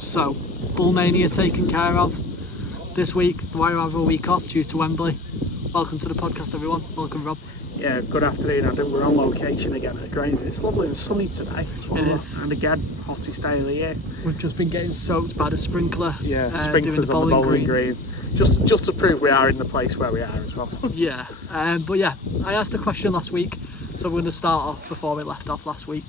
So, Bullmania taken care of this week. The Wire have a week off due to Wembley. Welcome to the podcast, everyone. Welcome, Rob. Yeah, good afternoon, Adam. We're on location again at the Grange. It's lovely and sunny today. It is. And again, hottest day of the year. We've just been getting soaked by the sprinkler. Yeah, doing sprinklers the on the bowling green. Just to prove we are in the place where we are as well. Yeah, but yeah, I asked a question last week, so we're going to start off before we left off last week.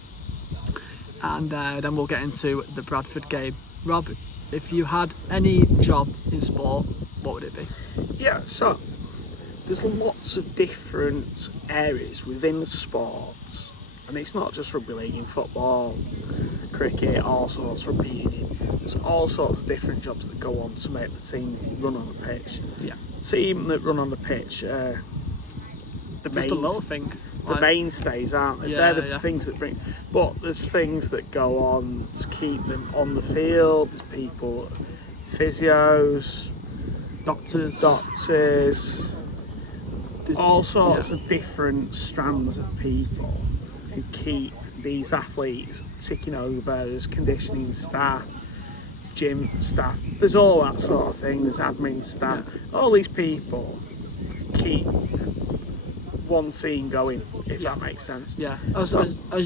And then we'll get into the Bradford game. Rob, if you had any job in sport, what would it be? Yeah, so there's lots of different areas within sports, and it's not just rugby league and football, cricket, all sorts, rugby union. There's all sorts of different jobs that go on to make the team run on the pitch. Yeah. The team that run on the pitch, Just a little thing. The mainstays, aren't they? Yeah, They're the things that bring. But there's things that go on to keep them on the field. There's people, physios, Doctors. All sorts of different strands of people who keep these athletes ticking over. There's conditioning staff, gym staff. There's all that sort of thing. There's admin staff. Yeah. All these people keep one scene going, if that makes sense. Yeah, as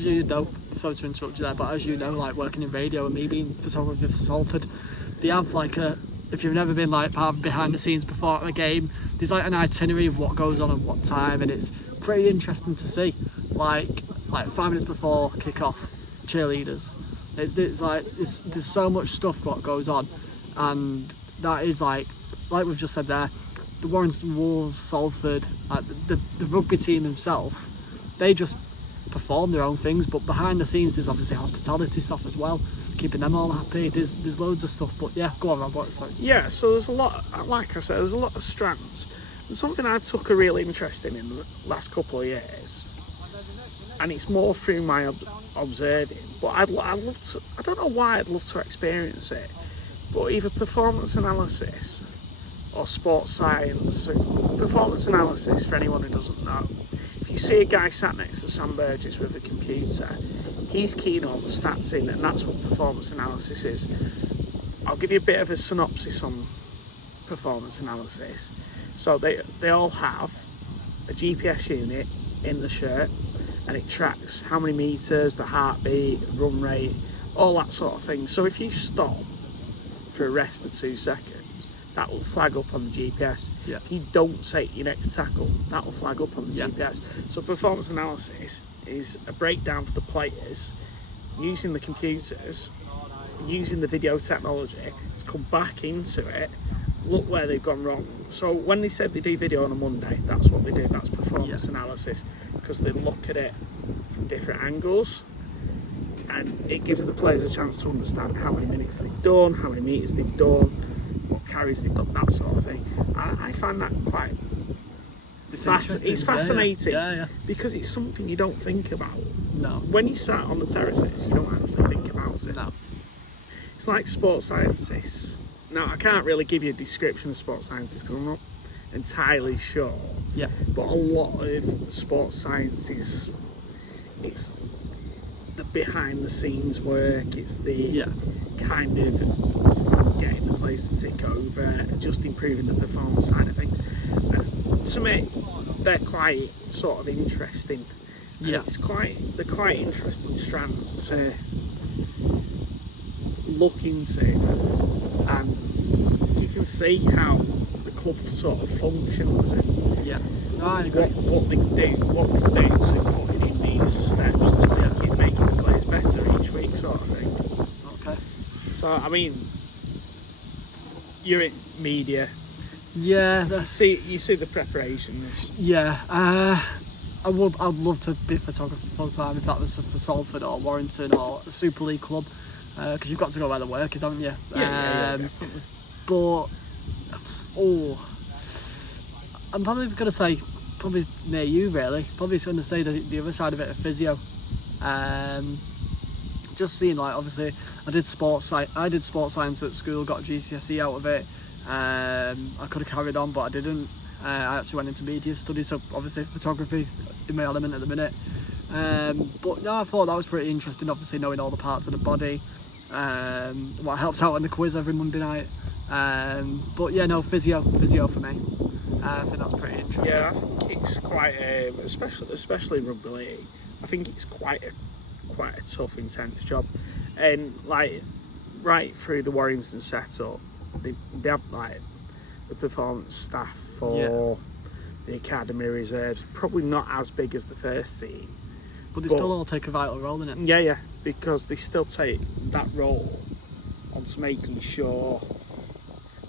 you know, sorry to interrupt you there, but as you know, like working in radio and me being photographer for Salford, they have like if you've never been like part of behind the scenes before a game, there's like an itinerary of what goes on at what time, and it's pretty interesting to see. Like 5 minutes before kick-off, cheerleaders. There's so much stuff what goes on, and that is like we've just said there. The Warrington Wolves, Salford, the rugby team themselves, they just perform their own things, but behind the scenes there's obviously hospitality stuff as well, keeping them all happy. There's loads of stuff, but yeah, go on, Rob. Sorry. Yeah, so there's a lot, like I said, there's a lot of strands. There's something I took a real interest in the last couple of years, and it's more through my observing, but I'd love to, I don't know why I'd love to experience it, but either performance analysis or sports science. Performance analysis, for anyone who doesn't know, if you see a guy sat next to Sam Burgess with a computer, he's keying all the stats in, and that's what performance analysis is. I'll give you a bit of a synopsis on performance analysis. So they all have a GPS unit in the shirt, and it tracks how many metres, the heartbeat, run rate, all that sort of thing. So if you stop for a rest for 2 seconds, that will flag up on the GPS. Yeah. If you don't take your next tackle, that will flag up on the GPS. So performance analysis is a breakdown for the players using the computers, using the video technology to come back into it, look where they've gone wrong. So when they said they do video on a Monday, that's what they do, that's performance analysis, because they look at it from different angles, and it gives the players a chance to understand how many minutes they've done, how many metres they've done, what carries they've done, that sort of thing. I find that quite it's fascinating. Yeah. Because it's something you don't think about. No. When you sat on the terraces, you don't actually think about it. No. It's like sports scientists. Now, I can't really give you a description of sports scientists because I'm not entirely sure. Yeah. But a lot of sports science is, it's the behind the scenes work, it's the kind of getting the players to tick over, just improving the performance side of things. To me, they're quite sort of interesting. Yeah. They're quite interesting strands to look into, and you can see how the club sort of functions and I agree. what they do to put in these steps to making the players better each week, sort of thing. Okay. So I mean, you're in media. Yeah. You see the preparation. Yeah. I'd love to be a photographer full time if that was for Salford or Warrington or a Super League club, because you've got to go where the work is, haven't you? Yeah, definitely. But I'm probably going to say probably near you really. Probably going to say the other side of it, a physio. Just seeing like obviously I did sports science at school, got a GCSE out of it. I could have carried on, but I didn't. I actually went into media studies, so obviously photography in my element at the minute. But no, I thought that was pretty interesting, obviously knowing all the parts of the body, what helps out in the quiz every Monday night. But yeah, no, physio for me. I think that's pretty interesting. Yeah, I think it's quite, especially in Rugby League, I think it's quite a tough, intense job. And like right through the Warrington setup, they have like the performance staff for the academy reserves, probably not as big as the first team. But they still all take a vital role in it. Yeah, because they still take that role onto making sure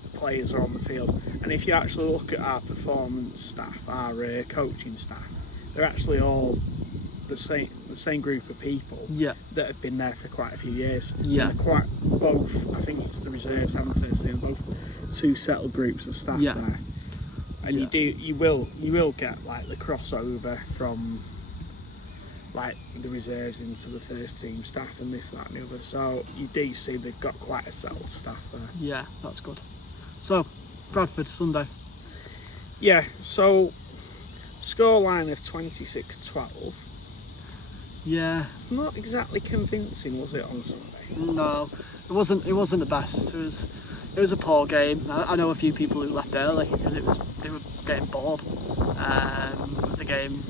the players are on the field. And if you actually look at our performance staff, our coaching staff, they're actually all the same group of people that have been there for quite a few years. Yeah. And they're both, I think it's the reserves and the first team, both two settled groups of staff there. And you will get like the crossover from like the reserves into the first team staff and this, that and the other. So you do see they've got quite a settled staff there. Yeah, that's good. So, Bradford, Sunday. Yeah, so scoreline of 26-12. Yeah. It's not exactly convincing, was it, on Sunday? No, it wasn't the best. It was a poor game. I know a few people who left early because they were getting bored with the game.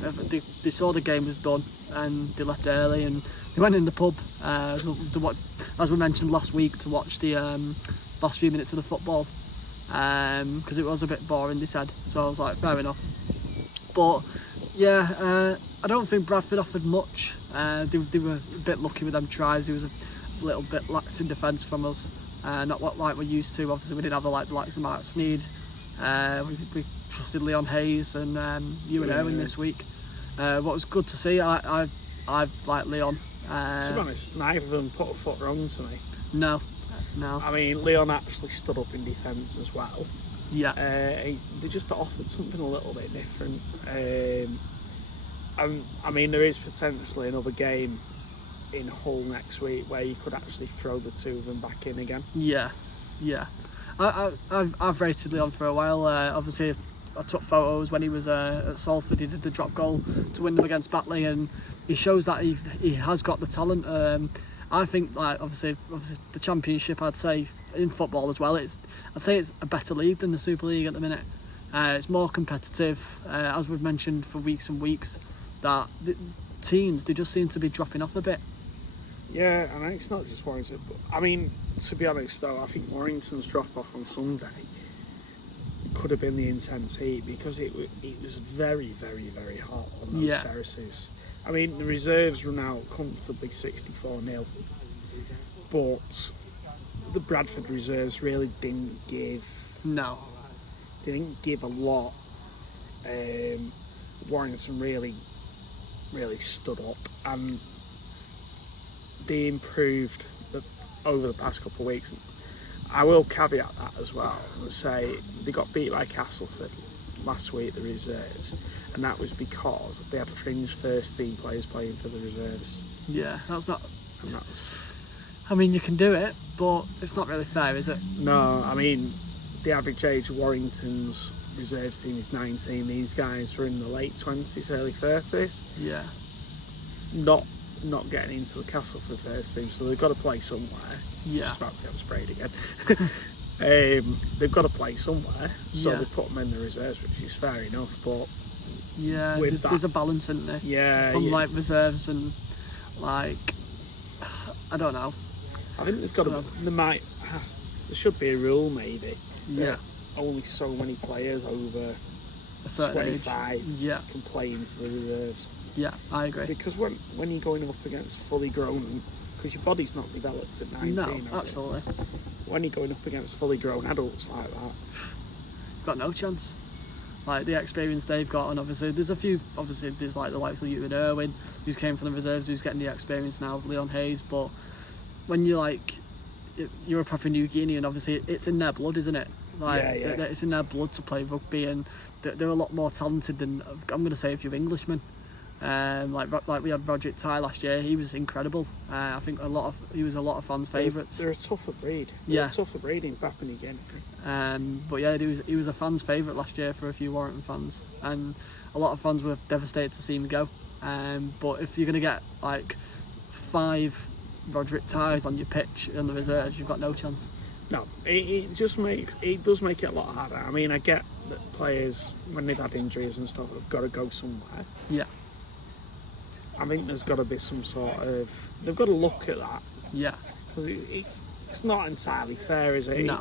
They saw the game was done and they left early and they went in the pub to watch, as we mentioned last week, to watch the last few minutes of the football because it was a bit boring, they said. So I was like, fair enough. But yeah, I don't think Bradford offered much. They were a bit lucky with them tries. There was a little bit lacked in defence from us. Not what like we're used to. Obviously, we didn't have the likes of Mark Sneed. We trusted Leon Hayes and Ewan Irwin this week. What was good to see, I like Leon. To be honest, neither of them put a foot wrong to me. No. I mean, Leon actually stood up in defence as well. Yeah. They just offered something a little bit different. I mean, there is potentially another game in Hull next week where you could actually throw the two of them back in again. Yeah. I've rated Leon for a while. Obviously, I took photos when he was at Salford. He did the drop goal to win them against Batley, and he shows that he has got the talent. I think, like obviously the Championship, I'd say in football as well, I'd say it's a better league than the Super League at the minute. It's more competitive, as we've mentioned for weeks and weeks. That the teams, they just seem to be dropping off a bit. Yeah, and it's not just Warrington, but I mean, to be honest though, I think Warrington's drop off on Sunday could have been the intense heat because it was very, very, very hot on those terraces. I mean, the reserves run out comfortably 64-0, but the Bradford reserves really didn't give. No. They didn't give a lot. Warrington really stood up and they improved over the past couple of weeks. I will caveat that as well and say they got beat by Castleford last week, the reserves, and that was because they had fringe first team players playing for the reserves. Yeah, I mean, you can do it, but it's not really fair, is it? No, I mean, the average age of Warrington's reserves team is 19. These guys were in the late 20s, early 30s. Yeah. Not getting into the Castleford first team, so they've got to play somewhere. Yeah. Just about to get sprayed again. They've got to play somewhere, so they put them in the reserves, which is fair enough. But yeah, there's a balance, isn't there? Yeah. From like reserves and like, I don't know. I think there should be a rule maybe. Yeah. Only so many players over A certain 25 age. can play into the reserves. Yeah, I agree. Because when you're going up against fully grown, because your body's not developed at 19, no, absolutely. When you're going up against fully grown adults like that, got no chance. Like the experience they've got, and obviously there's like the likes of Ewan Irwin, who's came from the reserves, who's getting the experience now, Leon Hayes. But when you're a Papua New Guinea, and obviously it's in their blood, isn't it? Like it's in their blood to play rugby, and they're a lot more talented than, I'm going to say, a few Englishmen. Like we had Roger Ty last year. He was incredible. I think he was a lot of fans' favourites. They're a tougher breed. They're a tougher breed in Papua New Guinea. But yeah, he was a fan's favourite last year for a few Warrington fans, and a lot of fans were devastated to see him go. But if you're going to get like five Roderick ties on your pitch in the reserves, you've got no chance. No, it does make it a lot harder. I mean, I get that players, when they've had injuries and stuff, have got to go somewhere. Yeah. I think there's got to be some sort of... They've got to look at that. Yeah. Because it's not entirely fair, is it? No.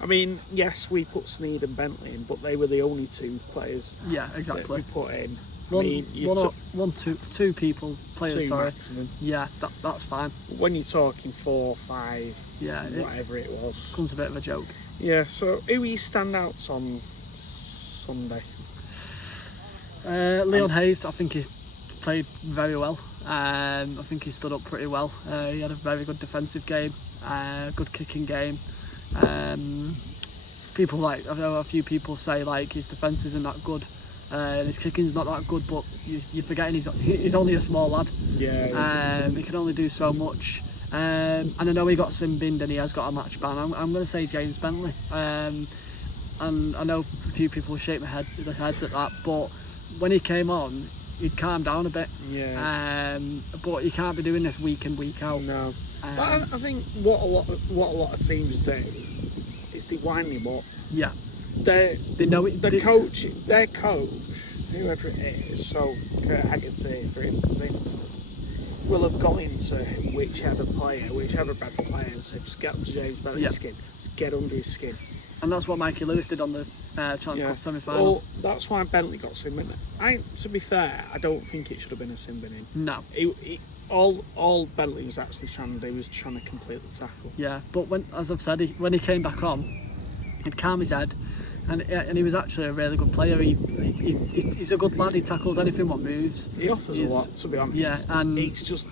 I mean, yes, we put Sneed and Bentley in, but they were the only two players exactly. that we put in. Two people, players, sorry. Maximum. Yeah, that's fine. When you're talking 4, 5, yeah, whatever it was. Becomes a bit of a joke. Yeah, so who are your standouts on Sunday? Leon Hayes, I think he played very well. I think he stood up pretty well. He had a very good defensive game, good kicking game. People like, I know a few people say like his defence isn't that good. And his kicking's not that good, but you're forgetting he's only a small lad. Yeah. He can only do so much. And I know he got sin binned and he has got a match ban. I'm going to say James Bentley. And I know a few people shake their heads at that, but when he came on, he'd calmed down a bit. Yeah. But you can't be doing this week in, week out. No. But I think what a lot of teams do is they wind him up. Yeah. They know it. Their coach, whoever it is, so Kurt Haggerty, for instance, will have gone into whichever Bradford player and said, just get up to James Bentley's skin, just get under his skin. And that's what Mikey Lewis did on the Challenge Cup semi-final. Well, that's why Bentley got sin bin. To be fair, I don't think it should have been a sin binning. No. All Bentley was actually trying to do was trying to complete the tackle. Yeah, but as I've said, when he came back on, he'd calm his head, and he was actually a really good player. He's a good lad. He tackles anything what moves. He offers a lot, to be honest. Yeah, and it's just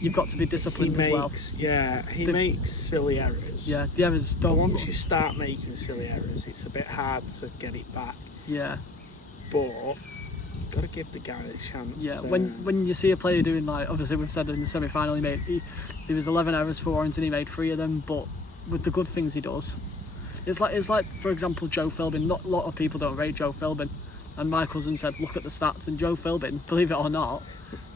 you've got to be disciplined as well. Yeah, he makes silly errors. Yeah, the errors don't. But once you start making silly errors, it's a bit hard to get it back. Yeah, but you've got to give the guy a chance. Yeah, when you see a player doing, like, obviously we've said in the semi-final he was 11 errors for Warrington, he made 3 of them, but with the good things he does, it's like for example Joe Philbin. Not a lot of people don't rate Joe Philbin, and my cousin said look at the stats, and Joe Philbin, believe it or not,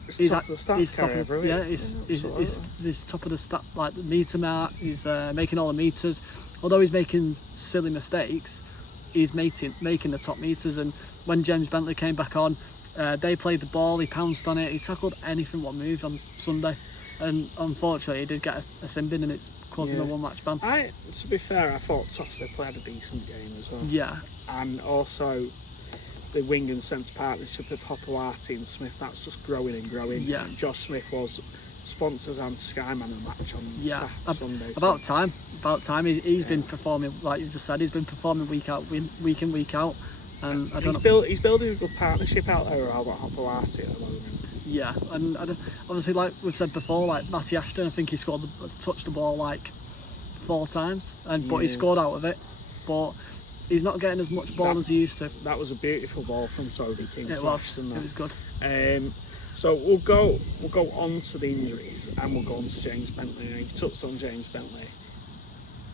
he's top of the stats carrier, yeah, he's top of the stat, like the meter mark. He's making all the meters. Although he's making silly mistakes, he's making the top meters. And when James Bentley came back on, they played the ball, he pounced on it, he tackled anything what moved on Sunday, and unfortunately he did get a sin bin and it's causing a 1-match ban. To be fair, I thought Toffsey played a decent game as well. Yeah. And also the wing and centre partnership of Hopewati and Smith, that's just growing and growing. Yeah. And Josh Smith was sponsors and Skyman a match on Sunday. About time. He's been performing, like you just said, he's been performing week in, week out. And he's building a good partnership out there with Hopewati at the moment. Yeah, and obviously, like we've said before, like Matty Ashton, I think he touched the ball like 4 times, but he scored out of it. But he's not getting as much ball as he used to. That was a beautiful ball from Toby King. It was good. So we'll go on to the injuries and we'll go on to James Bentley. Now, you've touched on James Bentley.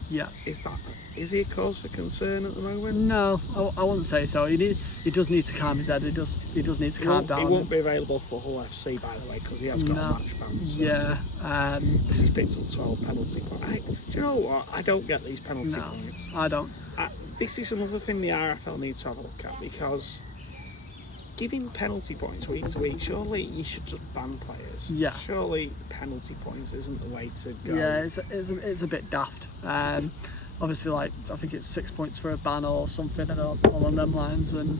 Yeah. Is he a cause for concern at the moment? No, I wouldn't say so. He does need to calm his head. He does need to calm down. He won't be available for Hull FC, by the way, because he has got a match ban. So yeah. He's picked up 12 penalty points. Do you know what? I don't get these penalty points. I don't. This is another thing the RFL needs to have a look at, because giving penalty points week to week, surely you should just ban players. Yeah. Surely penalty points isn't the way to go. Yeah, it's a bit daft. Obviously, like I think it's 6 points for a ban or something along them lines. And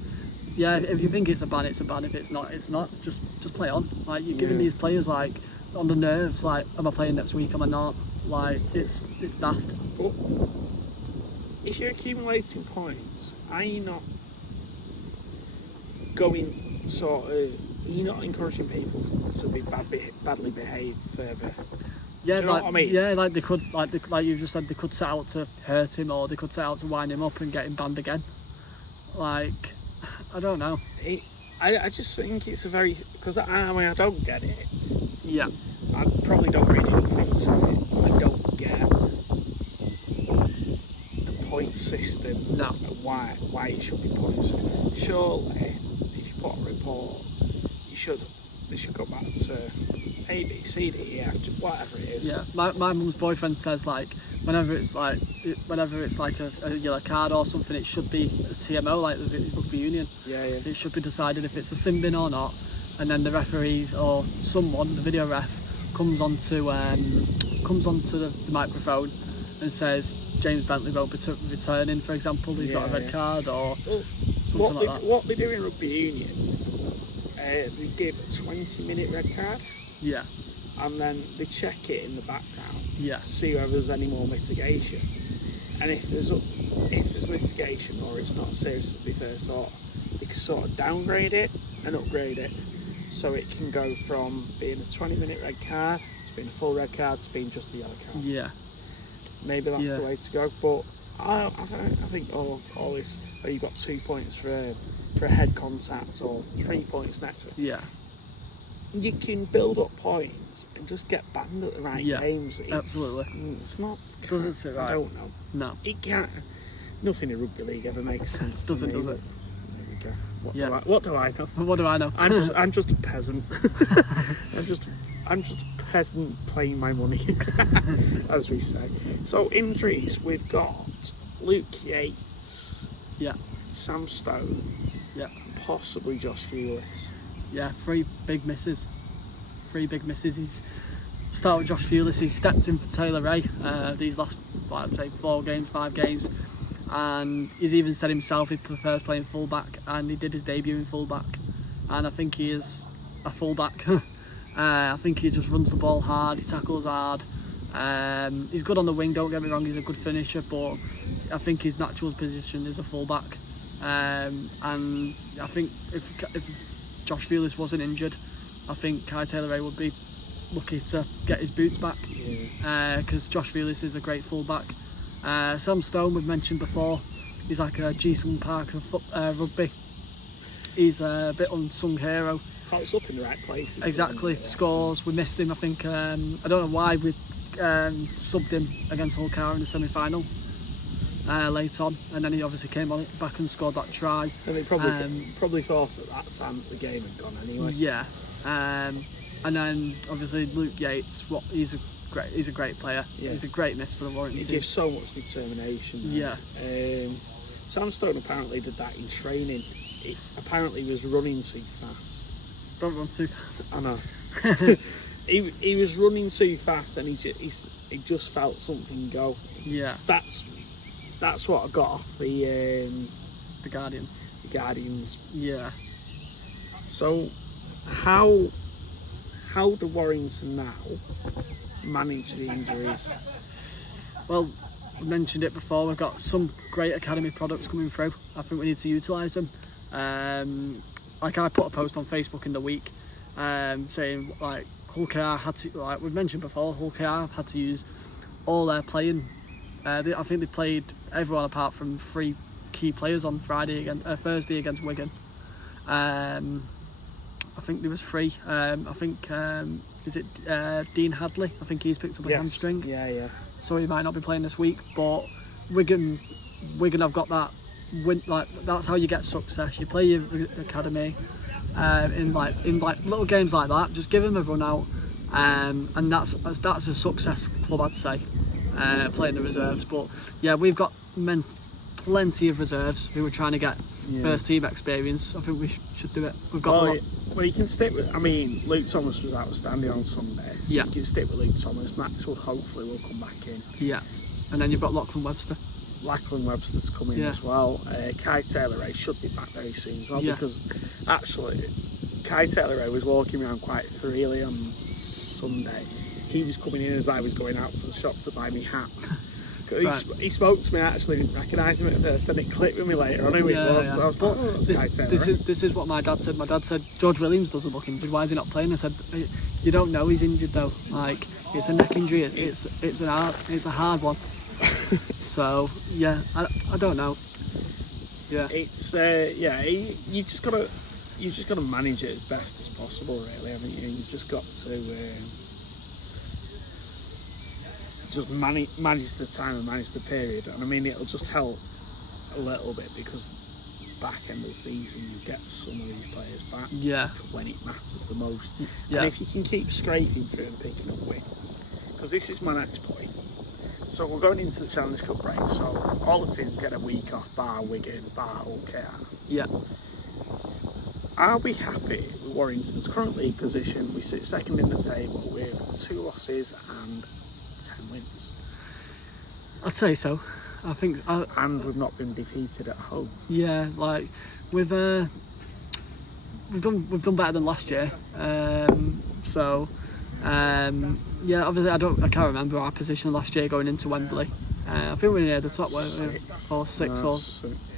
yeah, if you think it's a ban, it's a ban. If it's not, it's not. Just play on. Like you're giving these players like on the nerves. Like, am I playing next week? Am I not? Like it's daft. But if you're accumulating points, are you not going you're not encouraging people to be badly behaved further? Yeah, do you know what I mean? Yeah, like they could, like you just said, they could set out to hurt him, or they could set out to wind him up and get him banned again. Like, I don't know. I just think it's a very, because I don't get it. Yeah. I probably don't read enough into it. I don't get the point system. No. Why it should be points. Surely, if you put a report, they should go back to A, B, C, D, E, F, whatever it is. Yeah, my mum's boyfriend says like whenever it's like a yellow card or something, it should be a TMO, like the rugby union. Yeah, yeah. It should be decided if it's a sin bin or not, and then the referee or someone, the video ref, comes onto the microphone and says James Bentley won't be returning, for example. He's got a red card or something like that. What they do in rugby union, they give a 20-minute red card. Yeah. And then they check it in the background Yeah. to see whether there's any more mitigation. And if there's mitigation or it's not as serious as they first thought, they can sort of downgrade it and upgrade it, so it can go from being a 20-minute red card to being a full red card to being just a yellow card. Yeah. Maybe that's the way to go. But I think all this, you got 2 points for a head contact or 3 points next to it. Yeah. You can build up points and just get banned at the right games. Absolutely. It's not. Doesn't sit right. I don't know. No. It can't. Nothing in rugby league ever makes sense. Does it? There we go. What do I know? What do I know? I'm just a peasant. I'm just a peasant playing my money, as we say. So injuries, we've got Luke Yates. Yeah. Sam Stone. Yeah. Possibly Josh Fewlis. Yeah, three big misses. He's started with Josh Fewlis. He stepped in for Taylor Ray these last, I'd say, 5 games, and he's even said himself he prefers playing fullback, and he did his debut in fullback, and I think he is a fullback. I think he just runs the ball hard, he tackles hard. He's good on the wing, don't get me wrong, he's a good finisher, but I think his natural position is a fullback. And I think if Josh Fewlis wasn't injured, I think Kai Taylor-Ray would be lucky to get his boots back, because Josh Fewlis is a great fullback. Sam Stone, we've mentioned before, he's like a Jason Parker of rugby. He's a bit unsung hero. Pops up in the right places. Exactly, scores. We missed him, I think. I don't know why we subbed him against Hull Car in the semi-final late on, and then he obviously came on back and scored that try. And they probably thought at that time that the game had gone anyway. Yeah, and then obviously Luke Yates. He's a great player. Yeah. He's a great miss for the Warrington team. He gives so much determination. Yeah. Sam Stone apparently did that in training. He apparently was running too fast. Don't run too fast. I know. he was running too fast, and he just felt something go. Yeah. That's what I got off the Guardian. The Guardians. Yeah. So, how do Warrington now manage the injuries? Well, we mentioned it before. We've got some great academy products coming through. I think we need to utilise them. Like I put a post on Facebook in the week saying like Hull KR had to, like we've mentioned before, Hull KR had to use all their playing. I think they played everyone apart from 3 key players on Thursday against Wigan. I think there was 3. I think is it Dean Hadley? I think he's picked up a hamstring. Yeah. So he might not be playing this week. But Wigan have got that win. Like that's how you get success. You play your academy in little games like that. Just give them a run out, and that's a success club, I'd say. Playing the reserves, but yeah, we've got plenty of reserves who are trying to get first team experience. I think we should do it. We've got well, you can stick with. I mean, Luke Thomas was outstanding on Sunday, so you can stick with Luke Thomas. Maxwell hopefully will come back in. Yeah, and then you've got Lachlan Webster's coming as well. Kai Taylor-Ray should be back very soon as well, because actually Kai Taylor-Ray was walking around quite freely on Sunday. He was coming in as I was going out to the shop to buy me hat. He spoke to me, I actually didn't recognise him at first, and it clicked with me later on who he was. Yeah. So I was like, that's Kai Taylor. This is what my dad said. My dad said, George Williams doesn't look injured, why is he not playing? I said, you don't know he's injured though. Like, it's a neck injury, it's a hard one. So, yeah, I don't know. Yeah. It's, you just gotta manage it as best as possible, really, haven't you? You've just got to... just manage the time and manage the period, and I mean it'll just help a little bit because back end of the season you get some of these players back Yeah. for when it matters the most. Yeah. And if you can keep scraping through and picking up wins, because this is my next point. So we're going into the Challenge Cup break, so all the teams get a week off, bar Wigan, bar OKR. Yeah. Are we happy with Warrington's current league position? We sit second in the table with 2 losses and 10 wins. I'd say so. I think. And we've not been defeated at home. Yeah, like we've done better than last year. Yeah, obviously I can't remember our position last year going into Wembley. I think we were near the top, weren't we? Or 6 or.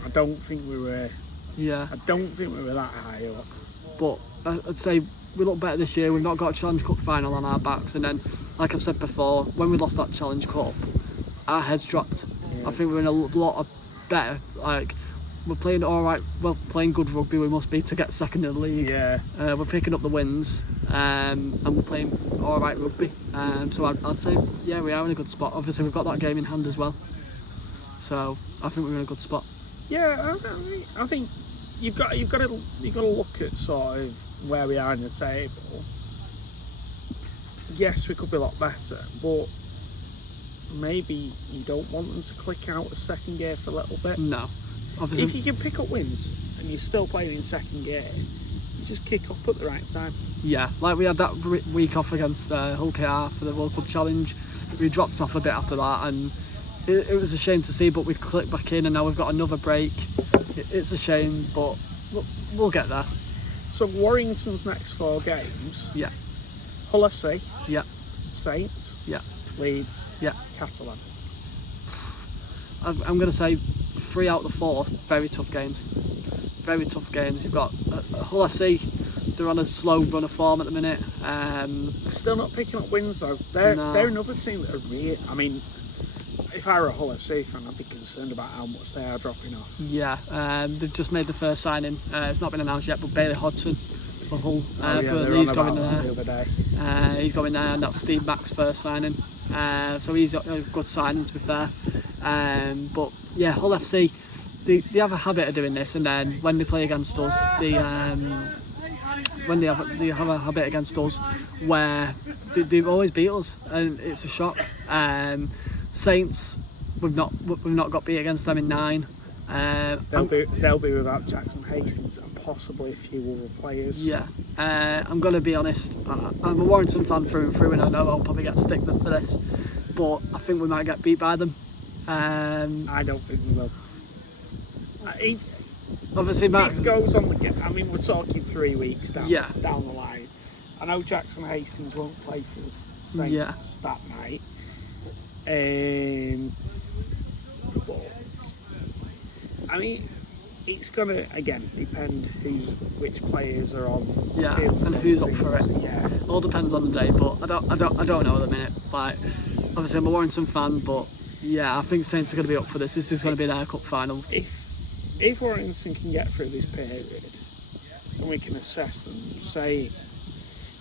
I don't think we were. Yeah. I don't think we were that high up. But I'd say we look better this year. We've not got a Challenge Cup final on our backs, and then, like I've said before, when we lost that Challenge Cup, our heads dropped. Yeah. I think we're in a lot of better. Like we're playing all right. Well, playing good rugby. We must be to get second in the league. Yeah. We're picking up the wins, and we're playing all right rugby. So I'd say yeah, we are in a good spot. Obviously, we've got that game in hand as well. So I think we're in a good spot. Yeah, I think you've got to look at sort of where we are in the table. Yes, we could be a lot better, but maybe you don't want them to click out of second gear for a little bit. No, obviously. If you can pick up wins and you're still playing in second gear, you just kick up at the right time. Yeah, like we had that week off against Hull KR for the World Cup Challenge. We dropped off a bit after that, and it was a shame to see, but we clicked back in, and now we've got another break. It's a shame, but we'll get there. So Warrington's next 4 games. Yeah. Hull FC. Yeah. Saints. Yeah. Leeds. Yeah. Catalan. I'm going to say 3 out of the 4 very tough games. Very tough games. You've got Hull FC. They're on a slow run of form at the minute. Still not picking up wins though. They're No. another team that are really. I mean, if I were a Hull FC fan, I'd be concerned about how much they are dropping off. Yeah, they've just made the first signing. It's not been announced yet, but Bailey Hodgson for Hull. For Leeds going there. The other day. He's going there, and that's Steve Mack's first signing. So he's a good signing, to be fair. But yeah, Hull FC, they have a habit of doing this, and then when they play against us, they have a habit against us where they always beat us, and it's a shock. Saints, we've not got beat against them in 9. They'll be without Jackson Hastings and possibly a few other players. Yeah, I'm going to be honest. I'm a Warrington fan through and through, and I know I'll probably get stick for this, but I think we might get beat by them. I don't think we will. Obviously, this goes on the. I mean, we're talking 3 weeks down Yeah. down the line. I know Jackson Hastings won't play for Saints that night. But I mean, it's gonna again depend which players are on. Yeah, the field and who's up for it. Yeah, All depends on the day, but I don't know at the minute. Like, obviously, I'm a Warrington fan, but yeah, I think Saints are going to be up for this. This is going to be their cup final. If Warrington can get through this period, and we can assess them, say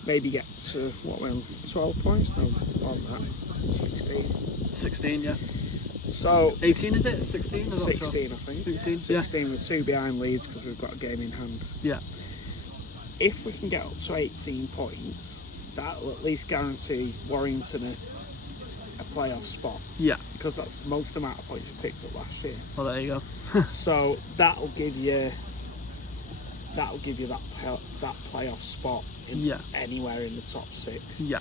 maybe get to what we're on 12 points, no, more than that, 16. 16, yeah. So 18 is it? 16? 16, I think. 16, 16 with 2 behind Leeds because we've got a game in hand. Yeah. If we can get up to 18 points, that'll at least guarantee Warrington a playoff spot. Yeah. Because that's the most amount of points we picked up last year. Well, there you go. So that'll give you that playoff spot in anywhere in the top 6. Yeah.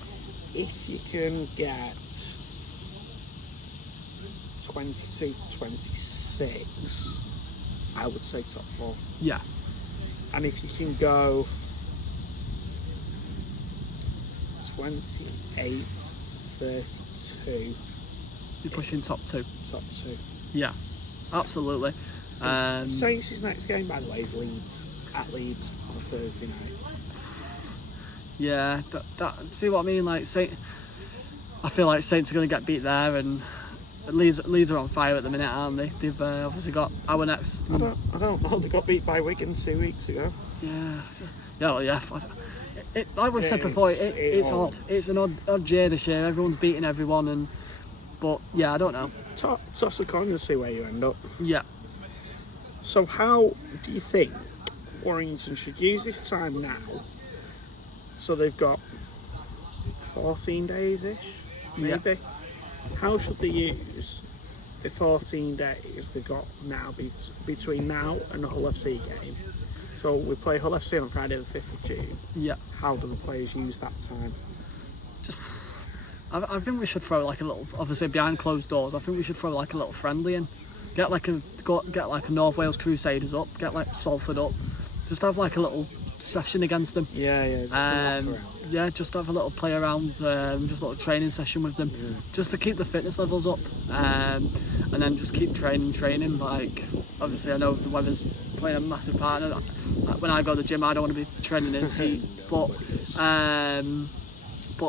If you can get 22 to 26, I would say top 4. Yeah. And if you can go 28 to 32, You're pushing top 2. top 2. Yeah. Absolutely. Saints' next game, by the way, is Leeds. At Leeds on a Thursday night. Yeah. See what I mean? Like, I feel like Saints are going to get beat there, and Leeds are on fire at the minute, aren't they? They've obviously got our next. I don't know. They got beat by Wigan 2 weeks ago. Yeah. Yeah. Well, yeah. Like we've said before, it's odd. It's an odd year this year. Everyone's beating everyone, but yeah, I don't know. Toss a coin and see where you end up. Yeah. So how do you think Warrington should use this time now? So they've got 14 days-ish, maybe. How should they use the 14 days they've got now between now and the Hull FC game? So we play Hull FC on Friday the 5th of June. Yeah. How do the players use that time? I think we should throw like a little, obviously behind closed doors, I think we should throw like a little friendly in. Get like a North Wales Crusaders up, get like Salford up. Just have like a little session against them. Just have a little play around, just a little training session with them, just to keep the fitness levels up, and then just keep training. Like, obviously I know the weather's playing a massive part in it. When I go to the gym, I don't want to be training in heat, but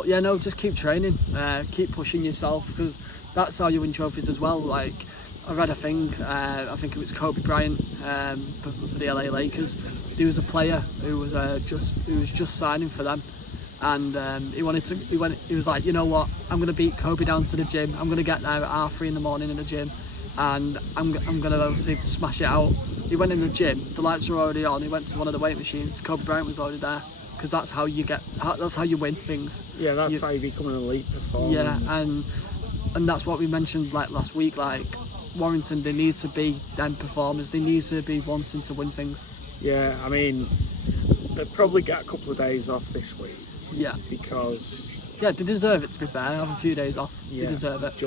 yeah, no, just keep training, keep pushing yourself, because that's how you win trophies as well. Like, I read a thing, I think it was Kobe Bryant for the LA Lakers. He was a player who was just signing for them, and he was like, you know what, I'm going to beat Kobe down to the gym. I'm going to get there at 3:30 in the morning in the gym, and I'm going to obviously smash it out. He went in the gym, the lights were already on, he went to one of the weight machines, Kobe Bryant was already there, because that's how you win things. Yeah, that's how you become an elite performer. Yeah, and that's what we mentioned like last week, like Warrington, they need to be them performers, they need to be wanting to win things. Yeah, I mean, they've probably got a couple of days off this week. Yeah. Because... Yeah, they deserve it, to be fair, have a few days off, they deserve it.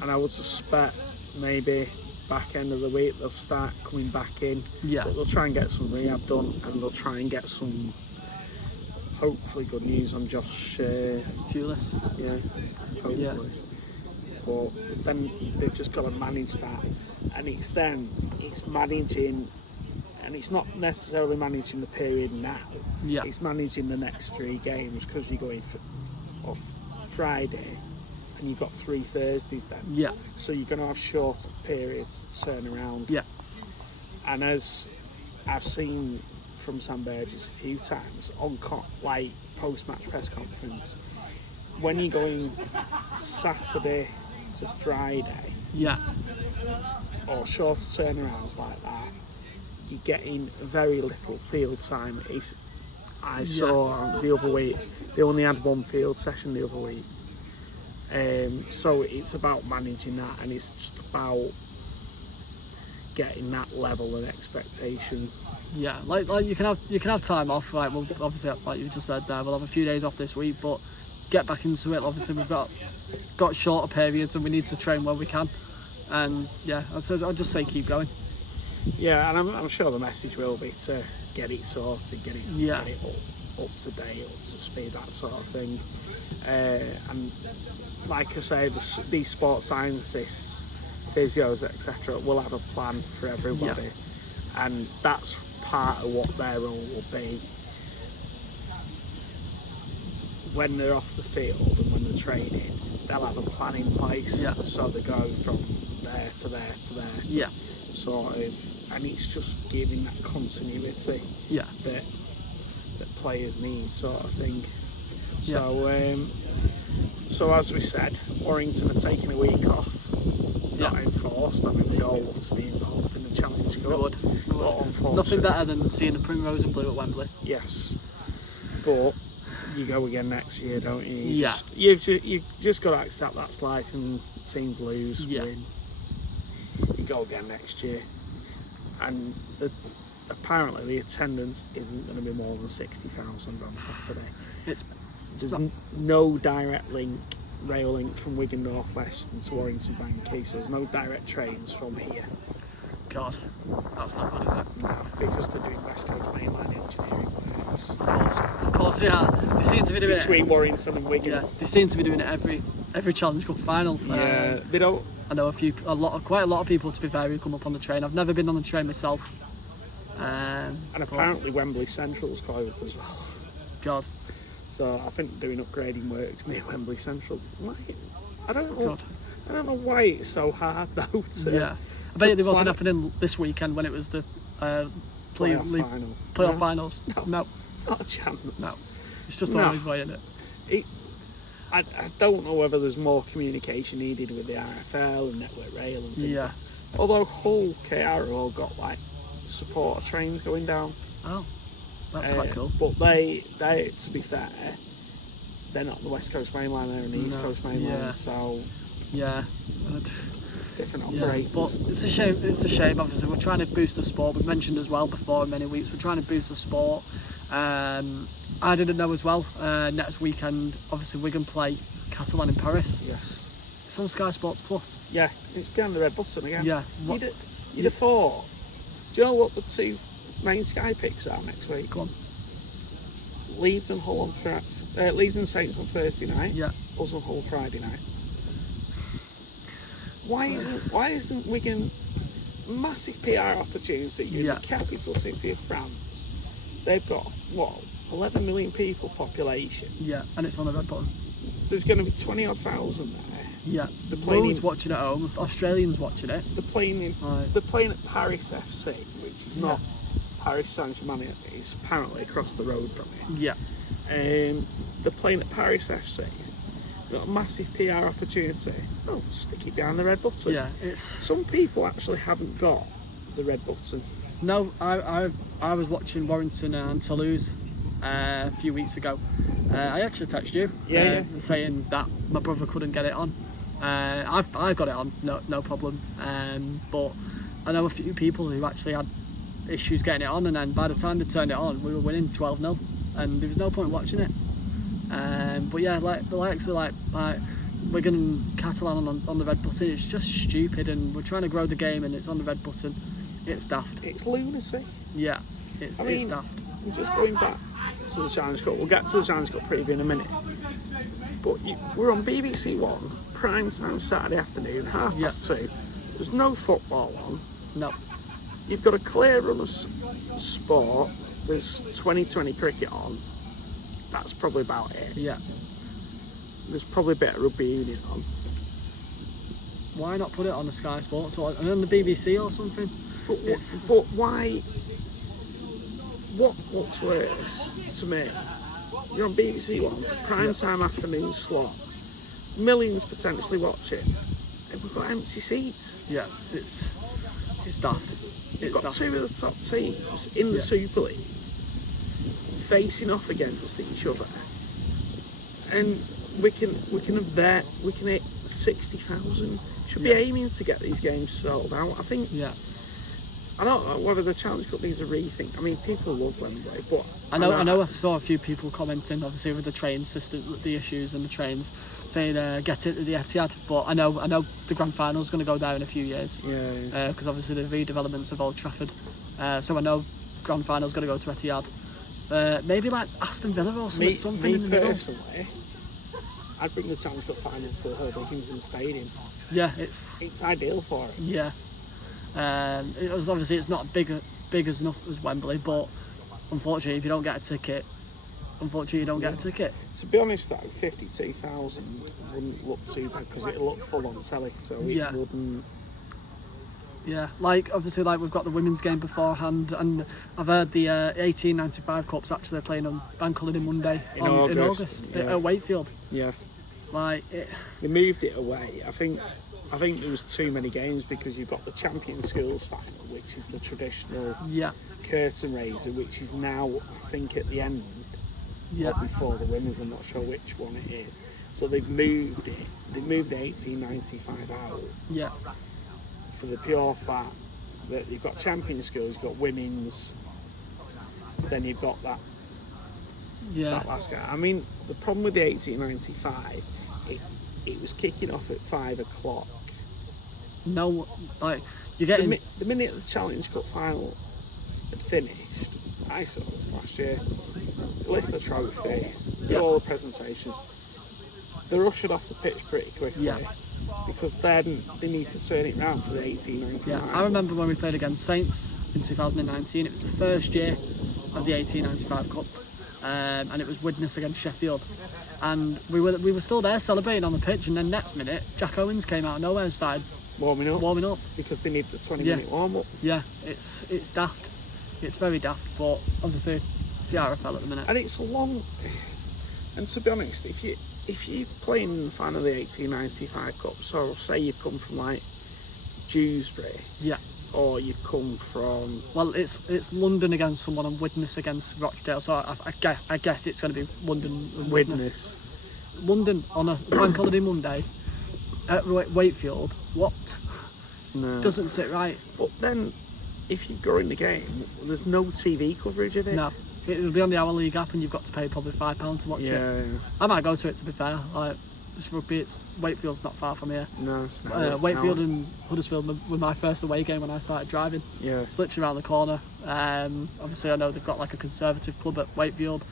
And I would suspect maybe back end of the week they'll start coming back in. Yeah. But they'll try and get some rehab done, and they'll try and get some, hopefully, good news on Josh... Shoeless. Yeah, hopefully. Yeah. But then they've just got to manage that, and it's managing, and it's not necessarily managing the period now. Yeah. It's managing the next 3 games, because you're going off Friday and you've got 3 Thursdays then. Yeah. So you're going to have shorter periods to turn around. Yeah. And as I've seen from Sam Burgess a few times on like post-match press conference, when you're going Saturday to Friday, or shorter turnarounds like that, you're getting very little field time. I saw the other week, they only had 1 field session the other week. So it's about managing that, and it's just about getting that level of expectation. Yeah, like you can have time off. Like, well, obviously, like you just said there, we'll have a few days off this week, but get back into it. Obviously, we've got shorter periods, and we need to train where we can. And yeah, I'd just say keep going. Yeah, and I'm sure the message will be to get it sorted, get it up to date, up to speed, that sort of thing. And like I say, these sports scientists, physios, etc., will have a plan for everybody, and that's part of what their role will be when they're off the field and when they're training. They'll have a plan in place, so they go from there to there to there, sort of, and it's just giving that continuity that players need, sort of thing. So as we said, Warrington are taking a week off, not enforced. I mean, we all love to be involved in the Challenge Cup. We would. Nothing better than seeing the Primrose and Blue at Wembley. Yes, but you go again next year, don't you? You've just got to accept that's life, and teams lose, win. You go again next year, and apparently the attendance isn't going to be more than 60,000 on Saturday. There's no direct rail link from Wigan North West into Warrington Bank, so there's no direct trains from here. God, that's not good, is it? No, because they're doing West Coast mainline engineering works. Of course they are. They seem to be doing between Warrington and Wigan. Yeah, they seem to be doing it every Challenge Cup final. Yeah, they don't. I know quite a lot of people, to be fair, who come up on the train. I've never been on the train myself. And apparently Wembley Central's closed as well. God. So I think they're doing upgrading works near Wembley Central. I don't know why it's so hard though. I bet it wasn't happening this weekend when it was the playoff finals. No, not a chance. No, it's just always way in it. I don't know whether there's more communication needed with the RFL and Network Rail and things. Although Hull KR have all got like supporter trains going down. Oh, that's quite cool. But they, to be fair, they're not on the West Coast main line, they're on the East Coast main line, so yeah, different operators. But it's a shame. It's a shame. Obviously, we're trying to boost the sport. We've mentioned as well before in many weeks. We're trying to boost the sport. I didn't know as well. Next weekend, obviously, Wigan play Catalan in Paris. Yes. It's on Sky Sports Plus. Yeah, it's behind the red button again. Yeah. You'd have thought. Do you know what the two main Sky picks are next week? Go on. Leeds and Hull on Leeds and Saints on Thursday night. Yeah. Us and Hull Friday night. Why isn't Wigan massive PR opportunity? You're the capital city of France. They've got what, 11 million people population. Yeah, and it's on the red button. There's going to be 20,000 there. Yeah, They're loads watching at home. Australians watching it. They're playing at Paris FC, which is not Paris Saint-Germain. It's apparently across the road from it. Yeah. They're playing at Paris FC. They've got a massive PR opportunity. Oh, stick it behind the red button. Yeah, it's. Some people actually haven't got the red button. No, I was watching Warrington and Toulouse a few weeks ago. I actually texted you saying that my brother couldn't get it on. I got it on, no problem. But I know a few people who actually had issues getting it on, and then by the time they turned it on, we were winning 12-0, and there was no point watching it. But yeah, like the likes of like Wigan and Catalan on the red button, it's just stupid, and we're trying to grow the game, and it's on the red button. It's daft. It's lunacy. Yeah, it's daft. I'm just going back to the Challenge Cup. We'll get to the Challenge Cup preview in a minute. But we're on BBC One, prime time Saturday afternoon, 2:30. There's no football on. No. You've got a clear run of sport. There's 2020 cricket on. That's probably about it. Yeah. There's probably a bit of rugby union on. Why not put it on the Sky Sports or on the BBC or something? But why? What looks worse to me? You're on BBC One, prime time afternoon slot. Millions potentially watching, and we've got empty seats. Yeah, it's daft. We've got two of the top teams in the Super League facing off against each other, and we can hit 60,000. Should be aiming to get these games sold out. I think. Yeah. I don't know whether the Challenge Cup needs a rethink. I mean, people love Wembley, but I know I saw a few people commenting, obviously with the train system, the issues and the trains, saying get it to the Etihad. But I know the grand final is going to go there in a few years. Yeah. Because obviously the redevelopments of Old Trafford. So I know grand final is going to go to Etihad. Maybe like Aston Villa or something in the middle. Personally, I'd bring the Challenge Cup finals to the Halliwell Stadium. Yeah, it's ideal for it. Yeah. It was obviously it's not big as enough as Wembley, but unfortunately, if you don't get a ticket, you don't get a ticket. To be honest, though, 52,000 wouldn't look too bad because it'll look full on telly, so it wouldn't. Yeah, like obviously, like we've got the women's game beforehand, and I've heard the 1895 Cup's actually playing on Bank Holiday Monday in August at Wakefield. Yeah. They moved it away. I think there was too many games because you've got the Champion Schools final, which is the traditional curtain raiser, which is now, I think, at the end or before the women's. I'm not sure which one it is. So they've moved it. They moved the 1895 out. Yeah. For the pure fact that you've got Champion Schools, you've got women's, then you've got that last guy. I mean, the problem with the 1895, it was kicking off at 5 o'clock. No, like you're getting the minute the Challenge Cup final had finished. I saw this last year. They lift the trophy, do all the presentation. They're ushered off the pitch pretty quickly because then they need to turn it round for the 1899. Yeah, I remember when we played against Saints in 2019. It was the first year of the 1895 Cup, and it was Widnes against Sheffield. And we were still there celebrating on the pitch, and then next minute Jack Owens came out of nowhere and started warming up because they need the 20-minute warm up. Yeah, it's daft. It's very daft, but obviously it's the RFL at the minute. And it's a long. And to be honest, if you play in the final of the 1895 Cup, so say you've come from like Dewsbury, Yeah. or you come from... Well, it's London against someone and Widnes against Rochdale, so I guess it's going to be London and Widnes. London on a bank holiday Monday at Wakefield. What? No. Doesn't sit right. But then, if you go in the game, there's no TV coverage of it. No. It'll be on the Hour League app and you've got to pay probably £5 to watch it. Yeah. I might go to it, to be fair. Like, it's rugby, Wakefield's not far from here. No, it's not. Wakefield and Huddersfield were my first away game when I started driving. Yeah. It's literally around the corner. Obviously, I know they've got like a conservative club at Wakefield.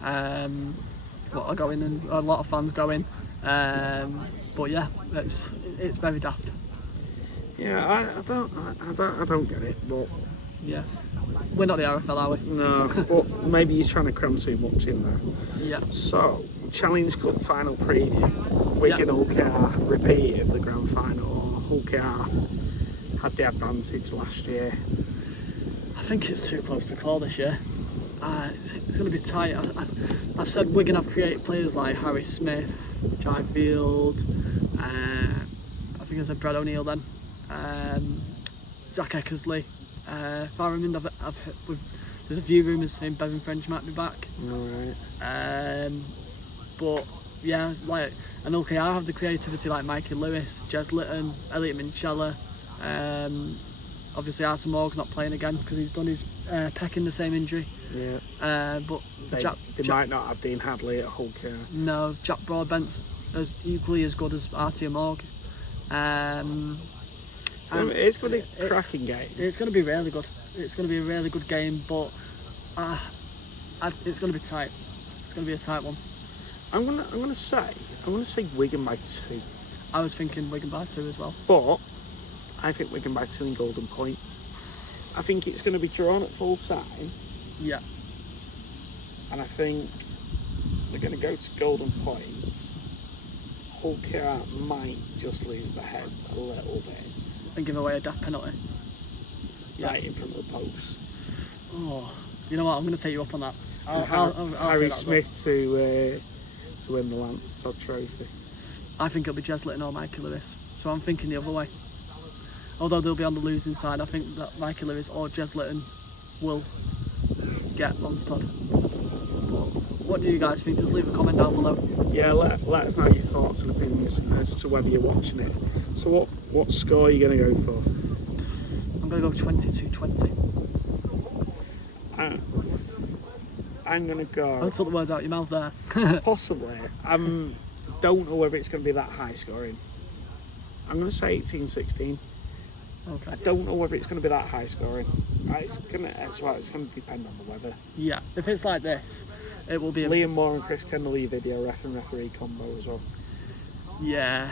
But I go in and a lot of fans go in. But yeah, it's very daft. Yeah, I don't get it, but Yeah, we're not the RFL, are we? no. But maybe you're trying to cram too much in there. Yeah. So, Challenge Cup final preview. Wigan Hull KR repeat of the grand final. Hull KR had the advantage last year. I think it's too close to call this year. It's going to be tight. I've said Wigan have created players like Harry Smith, Jai Field, I think I said Brad O'Neill then, Zach Eckersley, Farriman. There's a few rumours saying Bevan French might be back. Alright. But yeah, like, and okay, I have the creativity like Mikey Lewis, Jez Litton, Elliot Minchella. Obviously Arthur Morg's not playing again because he's done his pec in the same injury. Yeah. But they might not have Dean Hadley at Hull KR. No, Jack Broadbent's as equally as good as Arthur Morg. It's going to be a cracking game. It's going to be really good. It's going to be a really good game, but it's going to be tight. It's going to be a tight one. I'm gonna say Wigan by 2. I was thinking Wigan by 2 as well. But I think Wigan by 2 in Golden Point. I think it's going to be drawn at full time. Yeah. And I think they're going to go to Golden Point. Hull KR might just lose their heads a little bit. And give away a daft penalty. Right in front of the post. Oh, you know what? I'm going to take you up on that. I'll Harry say that Smith to win the Lance Todd Trophy. I think it'll be Jez Litton or Mikey Lewis. So I'm thinking the other way. Although they'll be on the losing side, I think that Mikey Lewis or Jez Litton will get Lance Todd. What do you guys think? Just leave a comment down below. Yeah, let us know your thoughts and opinions as to whether you're watching it. So what score are you going to go for? I'm going to go 22-20. I'm going to go... I took the words out of your mouth there. Possibly. I don't know whether it's going to be that high scoring. I'm going to say 18-16. Okay. I don't know whether it's going to be that high scoring. It's going to depend on the weather. Yeah, if it's like this, it will be. Liam Moore and Chris Kendall video ref and referee combo as well. Yeah,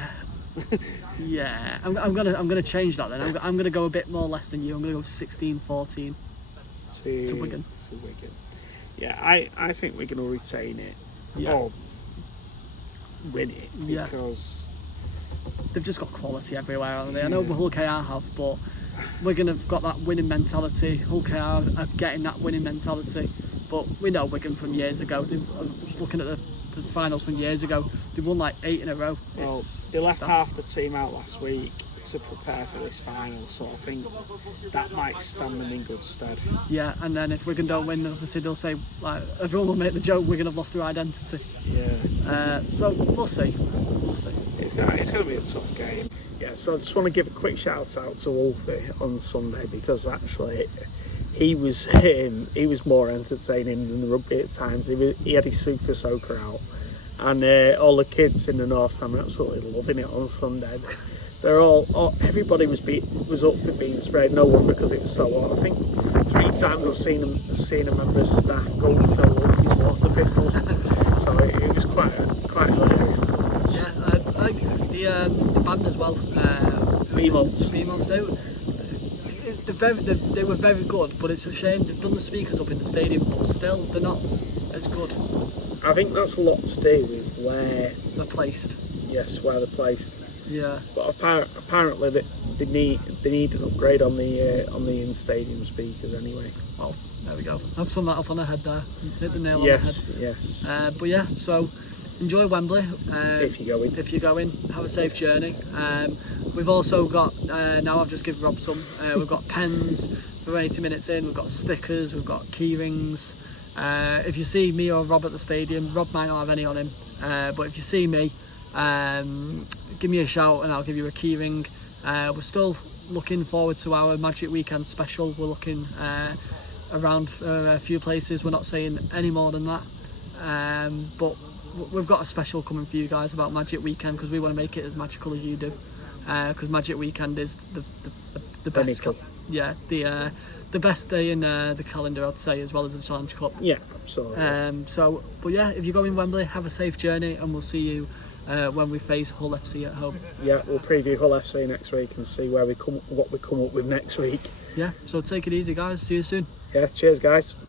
yeah. I'm gonna change that then. I'm gonna go a bit more less than you. I'm gonna go 16-14 to Wigan. To Wigan. Yeah, I think Wigan will retain it. Yeah. Or win it because they've just got quality everywhere, haven't they? I know Hull KR have, but Wigan have got that winning mentality. Hull KR are getting that winning mentality. But we know Wigan from years ago. I was looking at the finals from years ago. They won like 8 in a row. Well, they left half the team out last week to prepare for this final, so I think that might stand them in good stead. Yeah, and then if Wigan don't win, obviously they'll say, like, everyone will make the joke Wigan have lost their identity. Yeah. So we'll see. We'll see. It's gonna be a tough game. Yeah. So I just want to give a quick shout out to Wolfie on Sunday because actually he was more entertaining than the rugby at times. He had his super soaker out, and all the kids in the North Stand were absolutely loving it on Sunday. Everybody was up for being sprayed. No one because it was so hot. I think 3 times I've seen a member of staff go and fill Wolfie's water pistol. So it was quite hilarious. Yeah, I think the band as well. B-Monts. They were very good, but it's a shame they've done the speakers up in the stadium, but still they're not as good. I think that's a lot to do with where they're placed. Yes, where they're placed. Yeah. But apparently they need an upgrade on the in-stadium speakers anyway. Well, there we go. I've summed that up on the head there. Hit the nail on the head. Yes. But yeah, so enjoy Wembley. If you're going. Have a safe journey. We've also got, now I've just given Rob some, we've got pens for 80 minutes in, we've got stickers, we've got key rings. If you see me or Rob at the stadium, Rob might not have any on him, but if you see me, give me a shout and I'll give you a key ring. We're still looking forward to our Magic Weekend special. We're looking around a few places. We're not saying any more than that, but we've got a special coming for you guys about Magic Weekend, because we want to make it as magical as you do, because Magic Weekend is the best. Yeah, the best day in the calendar, I'd say, as well as the Challenge Cup. Yeah, absolutely. But yeah, if you go in Wembley, have a safe journey, and we'll see you when we face Hull FC at home. Yeah, we'll preview Hull FC next week and see what we come up with next week. Yeah, so take it easy, guys. See you soon. Yeah, cheers, guys.